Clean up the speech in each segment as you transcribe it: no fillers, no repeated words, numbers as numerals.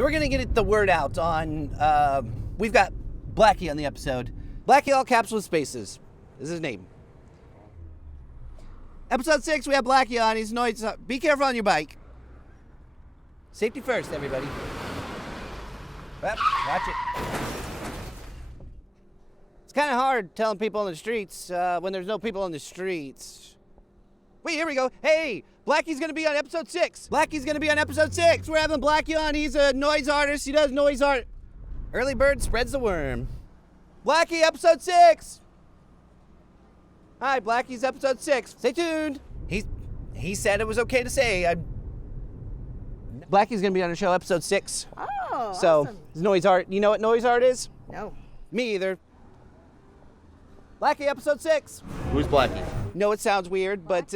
So we're going to get the word out on, we've got Blackie on the episode. Blackie, all caps with spaces, is his name. Episode 6, we have Blackie on. He's annoyed. Be careful on your bike. Safety first, everybody. Well, watch it. It's kind of hard telling people on the streets when there's no people on the streets. Wait, here we go. Hey, Blackie's going to be on episode 6. Blackie's going to be on episode 6. We're having Blackie on. He's a noise artist. He does noise art. Early bird spreads the worm. Blackie, episode 6. Hi, Blackie's episode 6. Stay tuned. He said it was okay to say. Blackie's going to be on the show, episode 6. Oh, so, awesome. Noise art. You know what noise art is? No. Me either. Blackie, episode 6. Who's Blackie? No, it sounds weird, but...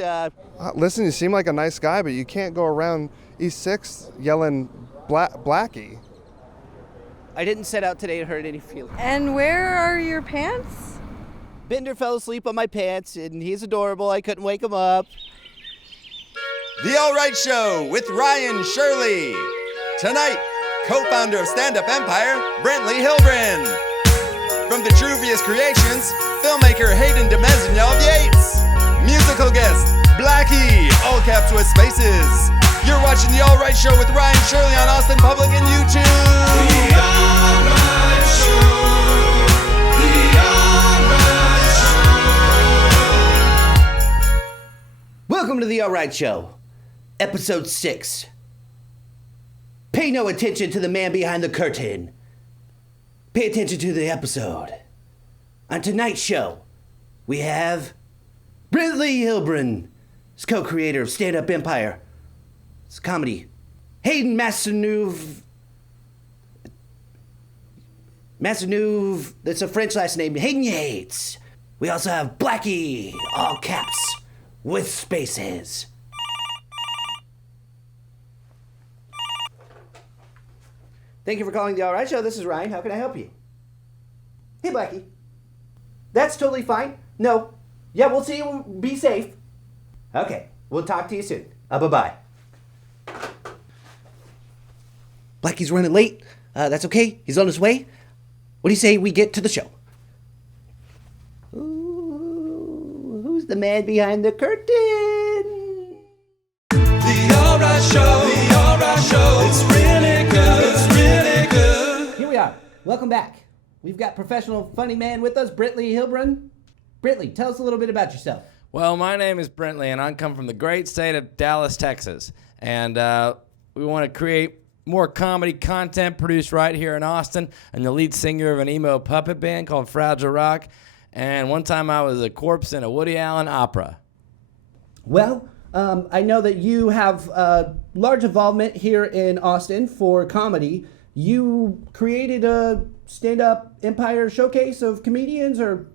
Listen, you seem like a nice guy, but you can't go around E6 yelling Blackie. I didn't set out today to hurt any feelings. And where are your pants? Bender fell asleep on my pants, and he's adorable. I couldn't wake him up. The All Right Show with Ryan Shirley. Tonight, co-founder of Stand Up Empire, Brently Heilbron. From Vitruvious Creations, filmmaker Hayden de Maisoneuve of Yates. Musical guest, Blackie, all caps with spaces. You're watching The All Right Show with Ryan Shirley on Austin Public and YouTube. The All Right Show. The All Right Show. Welcome to The All Right Show, episode 6. Pay no attention to the man behind the curtain. Pay attention to the episode. On tonight's show, we have Brently Heilbron, co-creator of Stand Up Empire. It's comedy. Hayden Maisoneuve, that's a French last name. Hayden Yates. We also have Blackie, all caps, with spaces. Thank you for calling The All Right Show. This is Ryan. How can I help you? Hey, Blackie. That's totally fine. No. Yeah, we'll see you. Be safe. Okay. We'll talk to you soon. Bye-bye. Blackie's running late. That's okay. He's on his way. What do you say we get to the show? Ooh, who's the man behind the curtain? The All Right Show. The All Right Show. It's really good. It's really good. Here we are. Welcome back. We've got professional funny man with us, Brently Heilbron. Brently, tell us a little bit about yourself. Well, my name is Brently, and I come from the great state of Dallas, Texas. And we want to create more comedy content produced right here in Austin. I'm the lead singer of an emo puppet band called Fragile Rock. And one time I was a corpse in a Woody Allen opera. Well, I know that you have large involvement here in Austin for comedy. You created a stand-up Empire showcase of comedians, or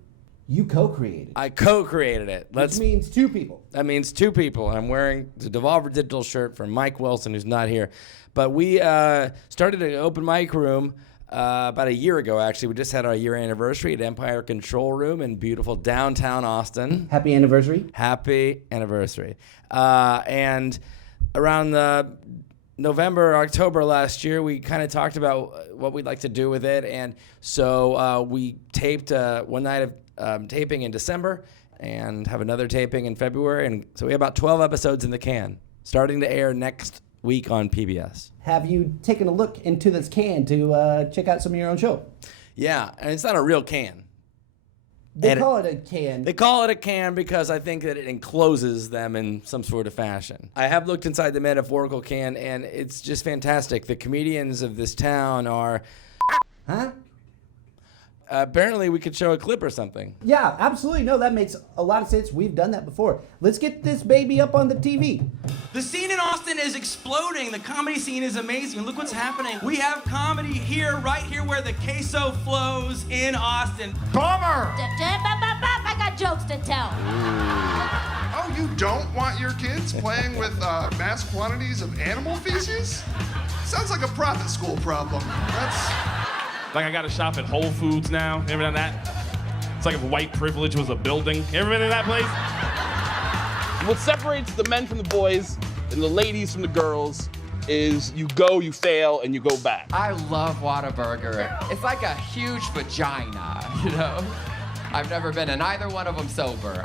you co-created? I co-created it. Which means two people. That means two people. I'm wearing the Devolver Digital shirt from Mike Wilson, who's not here. But we started an open mic room about a year ago, actually. We just had our year anniversary at Empire Control Room in beautiful downtown Austin. Happy anniversary. Happy anniversary. And around the November, October last year, we kind of talked about what we'd like to do with it. And so we taped one night of taping in December and have another taping in February. And so we have about 12 episodes in the can, starting to air next week on PBS. Have you taken a look into this can to check out some of your own show? Yeah, and it's not a real can. They call it a can. They call it a can because I think that it encloses them in some sort of fashion. I have looked inside the metaphorical can, and it's just fantastic. The comedians of this town are... Huh? Apparently, we could show a clip or something. Yeah, absolutely. No, that makes a lot of sense. We've done that before. Let's get this baby up on the TV. The scene in Austin is exploding. The comedy scene is amazing. Look what's happening. We have comedy here, right here where the queso flows in Austin. Bummer! I got jokes to tell. Oh, you don't want your kids playing with mass quantities of animal feces? Sounds like a private school problem. Like I gotta shop at Whole Foods now. Ever done that? It's like if white privilege was a building. Ever been in that place? What separates the men from the boys and the ladies from the girls is you go, you fail, and you go back. I love Whataburger. It's like a huge vagina, you know? I've never been in either one of them sober.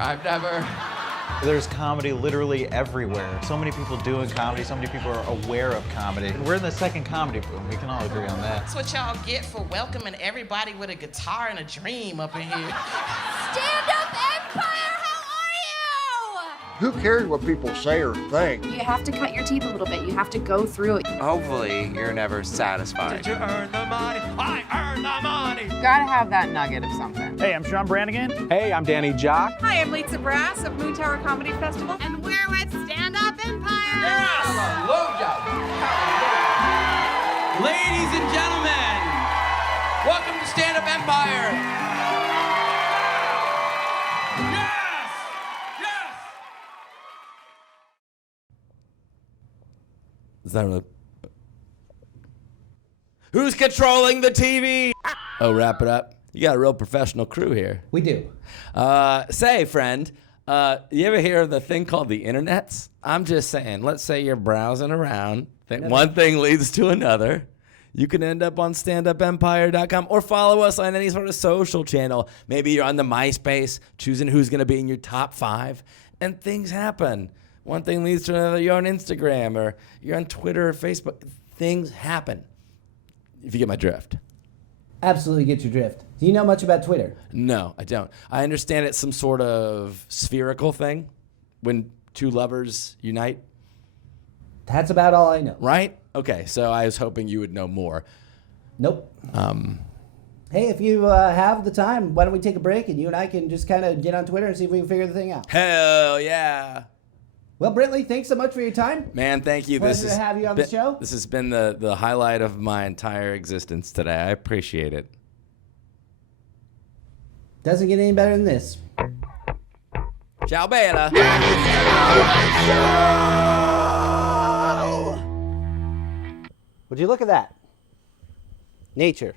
There's comedy literally everywhere. So many people doing comedy, so many people are aware of comedy. We're in the second comedy boom, we can all agree on that. That's what y'all get for welcoming everybody with a guitar and a dream up in here. Stand-up Empire, how are you? Who cares what people say or think? You have to cut your teeth a little bit. You have to go through it. Hopefully, you're never satisfied. Did you earn the money? I earned the money. Gotta have that nugget of something. Hey, I'm Sean Brannigan. Hey, I'm Danny Jock. Hi, I'm Lisa Brass of Moon Tower Comedy Festival. And we're with Stand-Up Empire. Yes! Hallelujah! Ladies and gentlemen, welcome to Stand Up Empire. Yes! Yes! Is that really? Who's controlling the TV? Oh, wrap it up. You got a real professional crew here. We do. Say, friend, you ever hear of the thing called the internets? I'm just saying, let's say you're browsing around, one thing leads to another. You can end up on standupempire.com or follow us on any sort of social channel. Maybe you're on the MySpace, choosing who's going to be in your top 5, and things happen. One thing leads to another. You're on Instagram or you're on Twitter or Facebook. Things happen. If you get my drift. Absolutely get your drift. Do you know much about Twitter? No, I don't. I understand it's some sort of spherical thing when two lovers unite. That's about all I know. Right? Okay, so I was hoping you would know more. Nope. Hey, if you have the time, why don't we take a break and you and I can just kind of get on Twitter and see if we can figure the thing out. Hell yeah. Well, Brently, thanks so much for your time. Man, thank you. Pleasure to have you on the show. This has been the highlight of my entire existence today. I appreciate it. Doesn't get any better than this. Ciao, bella. Would you look at that? Nature.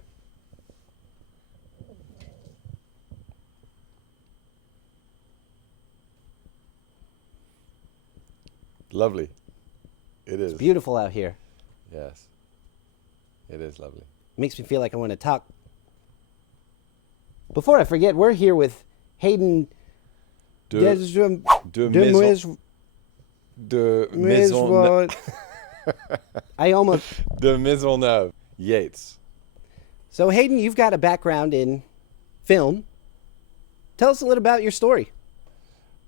Lovely. It is. It's beautiful out here. Yes. It is lovely. Makes me feel like I want to talk. Before I forget, we're here with Hayden de Maisoneuve. I almost... De Maisoneuve. Yates. So Hayden, you've got a background in film. Tell us a little about your story.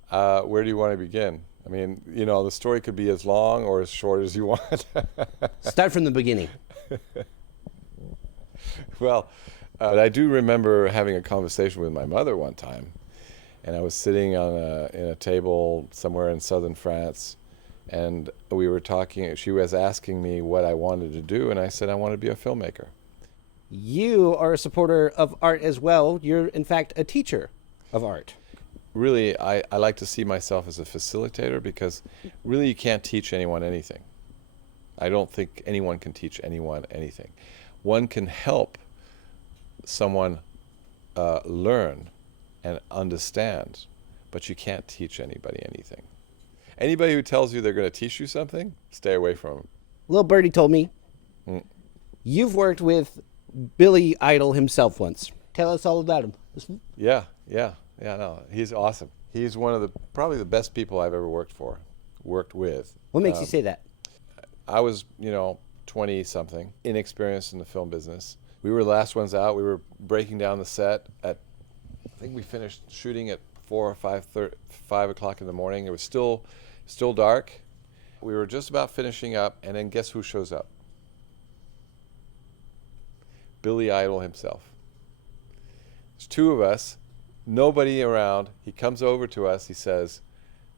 Where do you want to begin? I mean, you know, the story could be as long or as short as you want. Start from the beginning. Well, I do remember having a conversation with my mother one time, and I was sitting on in a table somewhere in southern France, and we were talking. She was asking me what I wanted to do, and I said I want to be a filmmaker. You are a supporter of art as well. You're, in fact, a teacher of art. Really, I like to see myself as a facilitator because really you can't teach anyone anything. I don't think anyone can teach anyone anything. One can help someone learn and understand, but you can't teach anybody anything. Anybody who tells you they're going to teach you something, stay away from them. Little Birdie told me you've worked with Billy Idol himself once. Tell us all about him. Yeah, no, he's awesome. He's one of probably the best people I've ever worked with. What makes you say that? I was, 20-something, inexperienced in the film business. We were the last ones out. We were breaking down the set I think we finished shooting at 4 or 5 o'clock in the morning. It was still dark. We were just about finishing up, and then guess who shows up? Billy Idol himself. There's two of us. Nobody around. He comes over to us. He says,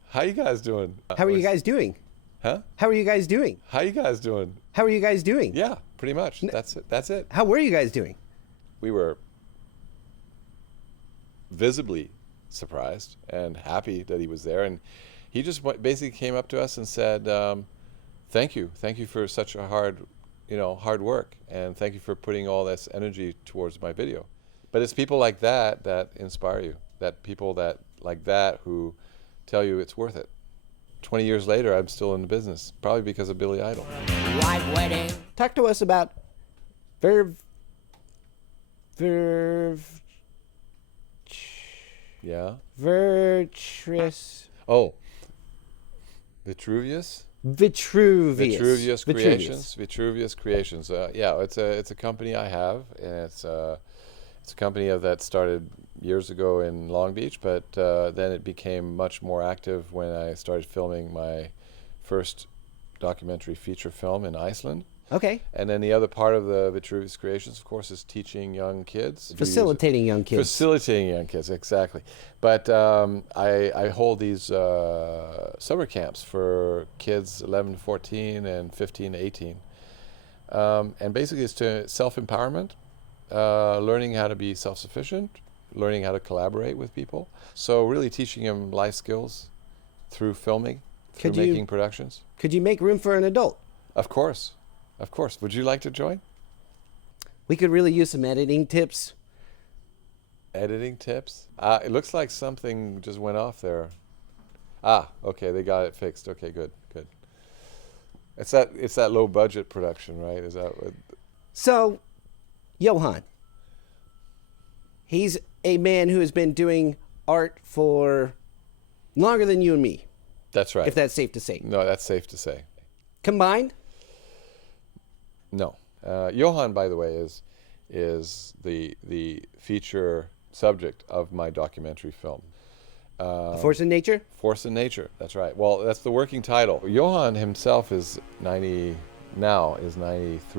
"How you guys doing?" How are you guys doing? Huh? How are you guys doing? How you guys doing? How are you guys doing? Yeah, pretty much. That's it. How were you guys doing? We were visibly surprised and happy that he was there, and he just basically came up to us and said, "Thank you for such a hard work, and thank you for putting all this energy towards my video." But it's people like that inspire you. That people like that who tell you it's worth it. 20 years later, I'm still in the business, probably because of Billy Idol. White wedding. Talk to us about Yeah. Virtuous. Oh. Vitruvious? Vitruvious. Vitruvious Creations. Yeah, it's a company I have, and it's a company that started years ago in Long Beach, but then it became much more active when I started filming my first documentary feature film in Iceland. Okay. And then the other part of the Vitruvious Creations, of course, is teaching young kids. Facilitating young kids. Facilitating young kids, exactly. But I hold these summer camps for kids 11 to 14 and 15 to 18. And basically it's to self-empowerment, learning how to be self-sufficient, learning how to collaborate with people. So really teaching them life skills through filming, through making productions. Could you make room for an adult? Of course. Of course. Would you like to join? We could really use some editing tips. Editing tips? It looks like something just went off there. Ah, okay, they got it fixed. Okay, good. It's that low budget production, right? Is that what? So, Jóhann, he's a man who has been doing art for longer than you and me. That's right. If that's safe to say. No, that's safe to say. Combined? No. Jóhann, by the way, is the feature subject of my documentary film. A Force in Nature? Force in Nature, that's right. Well, that's the working title. Jóhann himself is 93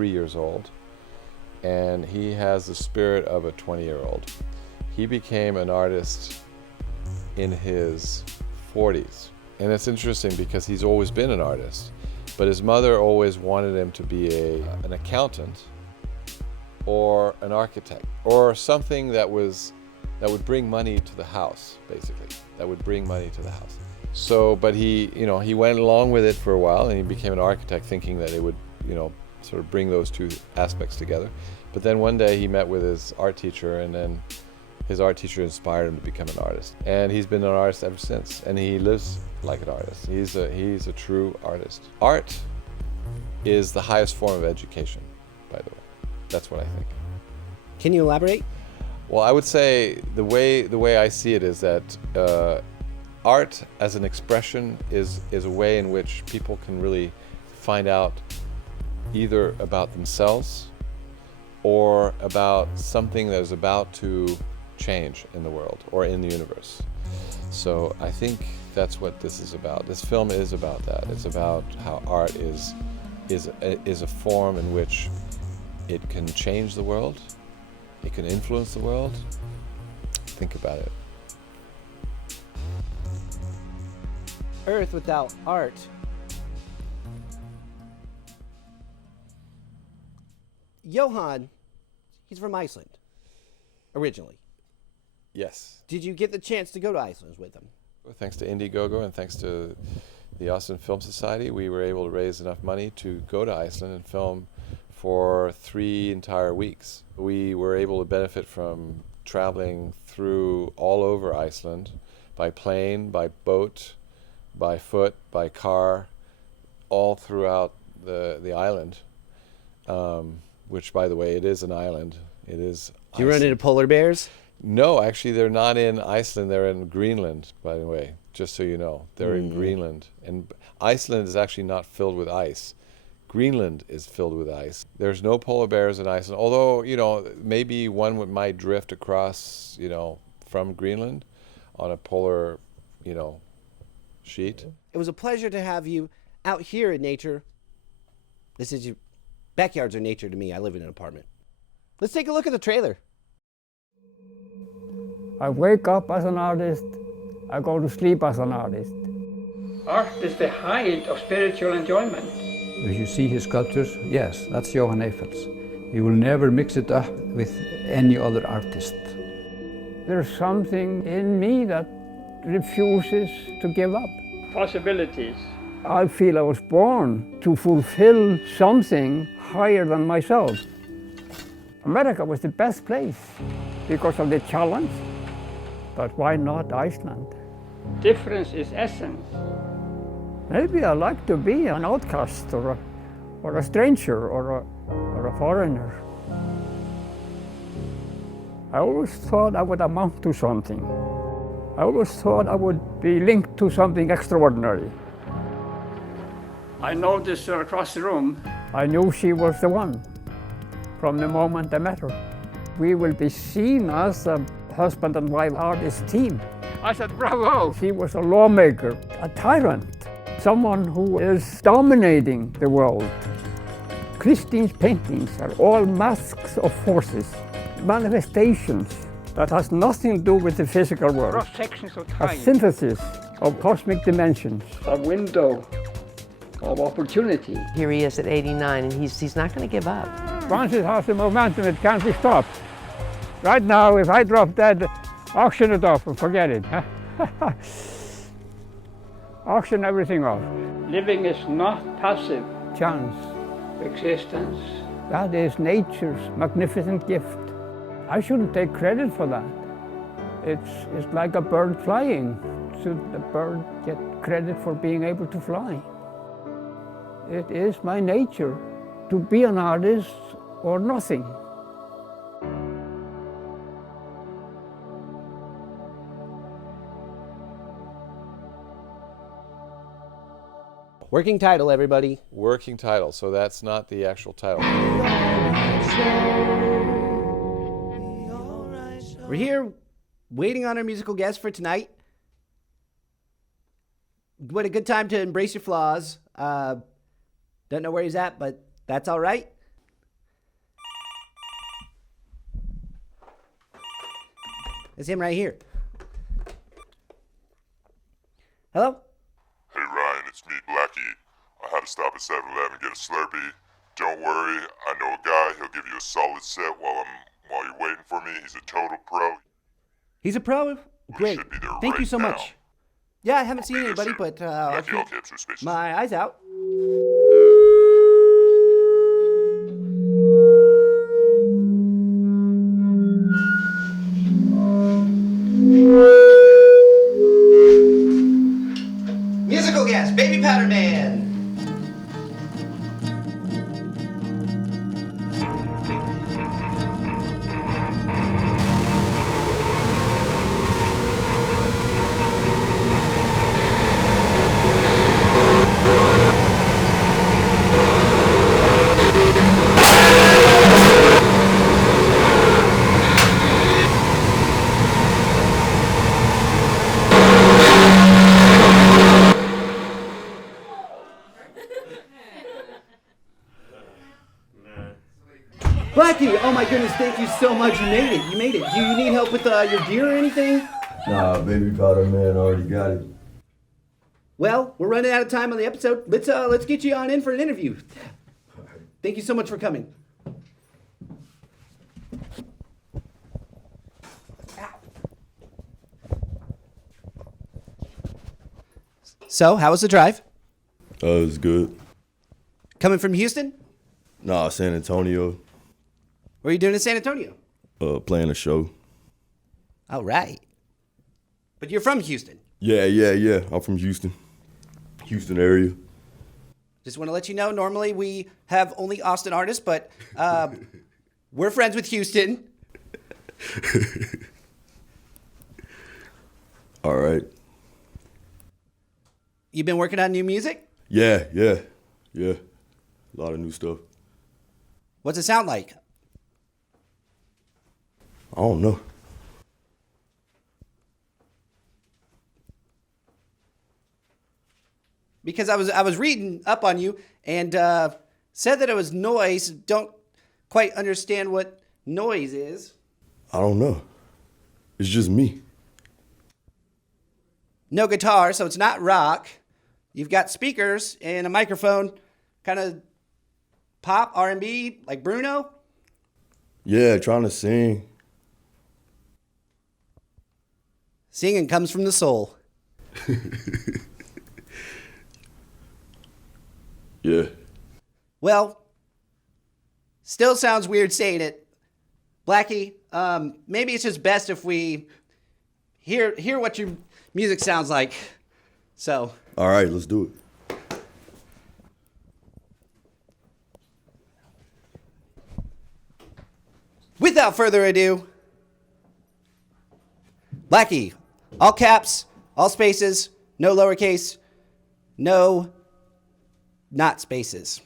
years old, and he has the spirit of a 20-year-old. He became an artist in his 40s. And it's interesting because he's always been an artist, but his mother always wanted him to be an accountant or an architect or something that would bring money to the house, basically. That would bring money to the house. So, but he went along with it for a while, and he became an architect thinking that it would, sort of bring those two aspects together. But then one day he met with his art teacher, and then his art teacher inspired him to become an artist. And he's been an artist ever since, and he lives like an artist. He's a true artist. Art is the highest form of education, by the way. That's what I think. Can you elaborate? Well, I would say the way I see it is that art as an expression is a way in which people can really find out either about themselves or about something that is about to change in the world or in the universe. So I think that's what this is about. This film is about that. It's about how art is a form in which it can change the world. It can influence the world. Think about it. Earth without art. Jóhann, he's from Iceland, originally. Yes. Did you get the chance to go to Iceland with him? Thanks to Indiegogo and thanks to the Austin Film Society, we were able to raise enough money to go to Iceland and film for 3 entire weeks. We were able to benefit from traveling through all over Iceland by plane, by boat, by foot, by car, all throughout the island, which, by the way, it is an island. It is. Do you run into polar bears? No, actually, they're not in Iceland. They're in Greenland, by the way, just so you know. They're in Greenland. And Iceland is actually not filled with ice. Greenland is filled with ice. There's no polar bears in Iceland, although, maybe one might drift across, from Greenland on a polar, sheet. It was a pleasure to have you out here in nature. Backyards are nature to me. I live in an apartment. Let's take a look at the trailer. I wake up as an artist. I go to sleep as an artist. Art is the height of spiritual enjoyment. If you see his sculptures, yes, that's Jóhann Eyfells. You will never mix it up with any other artist. There's something in me that refuses to give up. Possibilities. I feel I was born to fulfill something higher than myself. America was the best place because of the challenge, but why not Iceland? Difference is essence. Maybe I like to be an outcast or a stranger or a foreigner. I always thought I would amount to something. I always thought I would be linked to something extraordinary. I noticed her across the room. I knew she was the one from the moment I met her. We will be seen as a husband and wife artist team. I said, bravo! She was a lawmaker, a tyrant, someone who is dominating the world. Christine's paintings are all masks of forces, manifestations that has nothing to do with the physical world. Cross-sections of A time. synthesis of cosmic dimensions. A window of opportunity. Here he is at 89, and he's not going to give up. Once it has a momentum, it can't be stopped. Right now, if I drop dead, auction it off and forget it. Auction everything off. Living is not passive. Chance. Existence. That is nature's magnificent gift. I shouldn't take credit for that. It's like a bird flying. Should the bird get credit for being able to fly? It is my nature to be an artist or nothing. Working title, everybody. Working title, so that's not the actual title. We're here waiting on our musical guest for tonight. What a good time to embrace your flaws. Don't know where he's at, but that's all right. It's him right here. Hello? Hey Ryan, it's me, Blackie. I had to stop at 7-Eleven and get a Slurpee. Don't worry, I know a guy. He'll give you a solid set while you're waiting for me. He's a total pro. He's a pro? Great. Thank you so now. much. Yeah, I haven't seen anybody, but I'll keep my eyes out. Musical guest, Baby Powder Man. Blackie, oh my goodness, thank you so much. You made it. You made it. Do you need help with your gear or anything? Nah, Baby Powder Man already got it. Well, we're running out of time on the episode. Let's get you on in for an interview. Thank you so much for coming. So, how was the drive? It was good. Coming from Houston? Nah, San Antonio. What are you doing in San Antonio? Playing a show. All right. But you're from Houston. Yeah. I'm from Houston. Houston area. Just want to let you know, normally we have only Austin artists, but we're friends with Houston. All right. You been working on new music? Yeah. A lot of new stuff. What's it sound like? I don't know. Because I was reading up on you and said that it was noise. Don't quite understand what noise is. I don't know. It's just me. No guitar, so it's not rock. You've got speakers and a microphone, kind of pop, R&B, like Bruno. Yeah, trying to sing. Singing comes from the soul. Yeah. Well, still sounds weird saying it. Blackie, maybe it's just best if we hear what your music sounds like. So. All right, let's do it. Without further ado, Blackie, all caps, all spaces, no lowercase, no not spaces.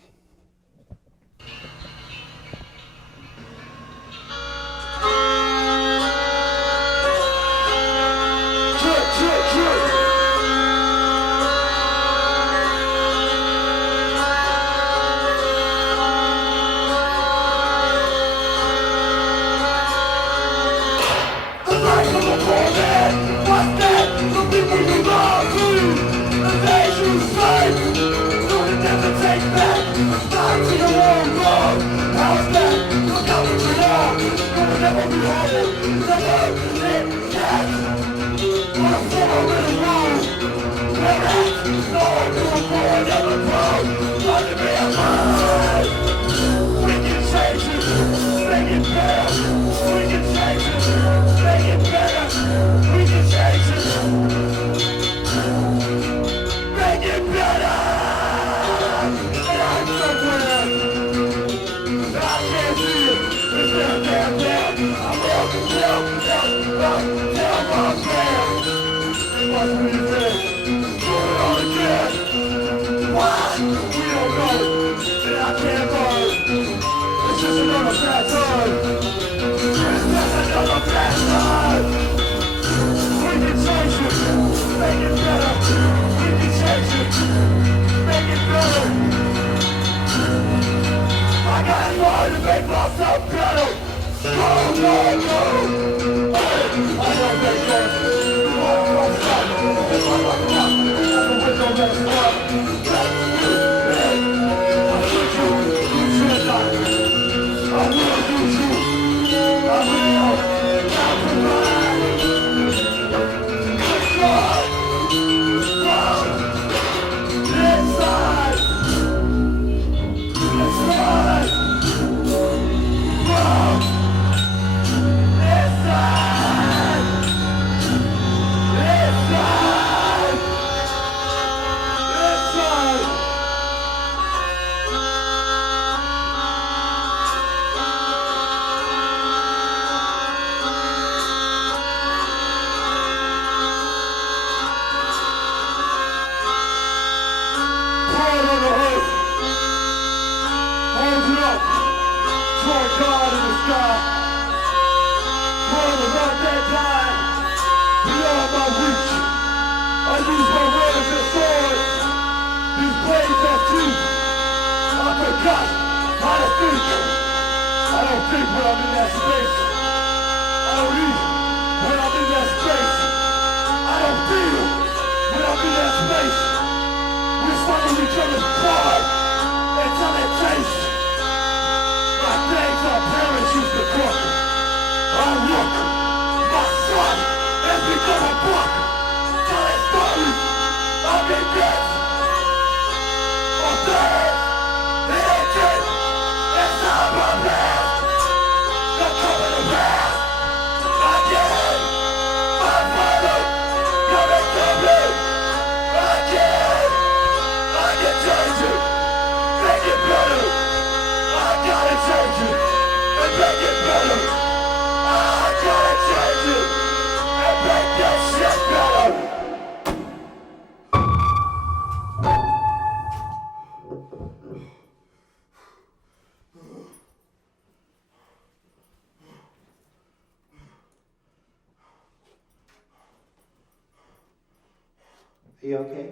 Are you okay?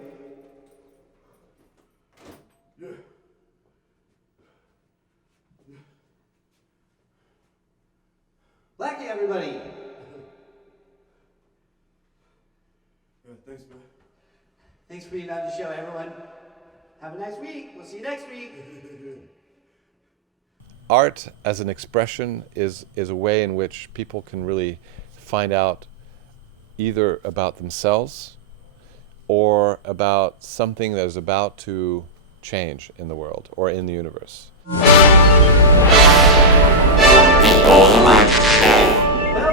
Yeah. Blackie, everybody! Yeah, thanks, man. Thanks for being on the show, everyone. Have a nice week. We'll see you next week. Art as an expression is a way in which people can really find out either about themselves or about something that is about to change in the world or in the universe. Well,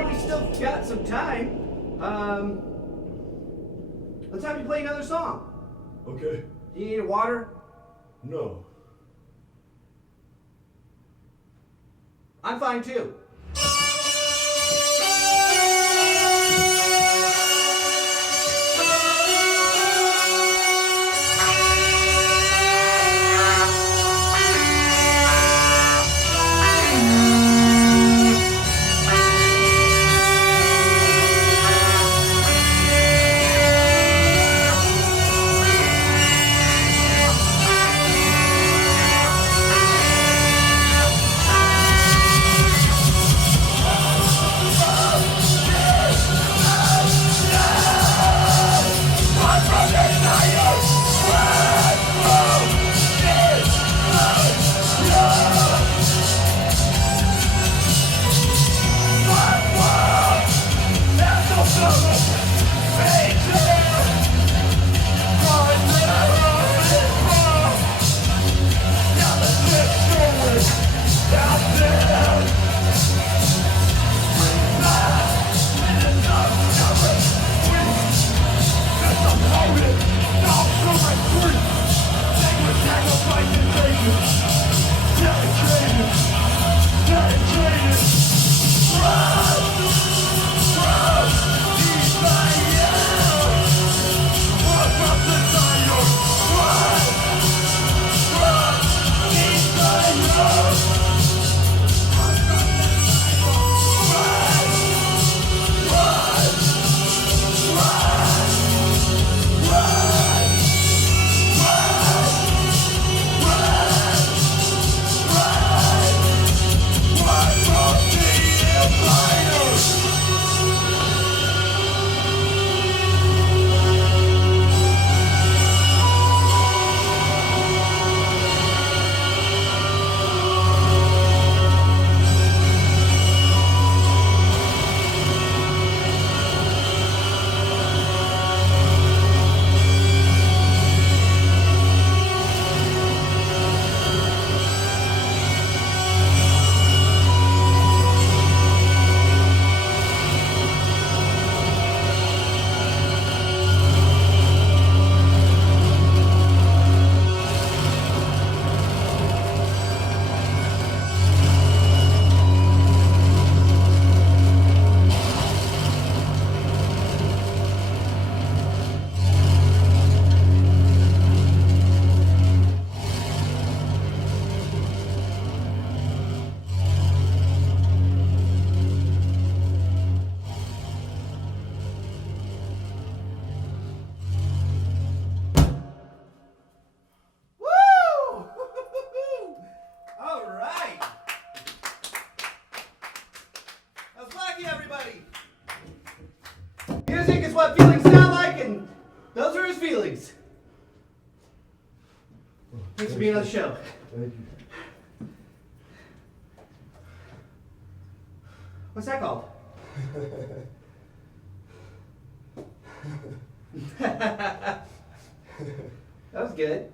we still got some time. Let's have you play another song. Okay. Do you need a water? No. I'm fine too. Blackie, everybody! Music is what feelings sound like, and those are his feelings. Thanks for being on the show. Thank you. What's that called? That was good.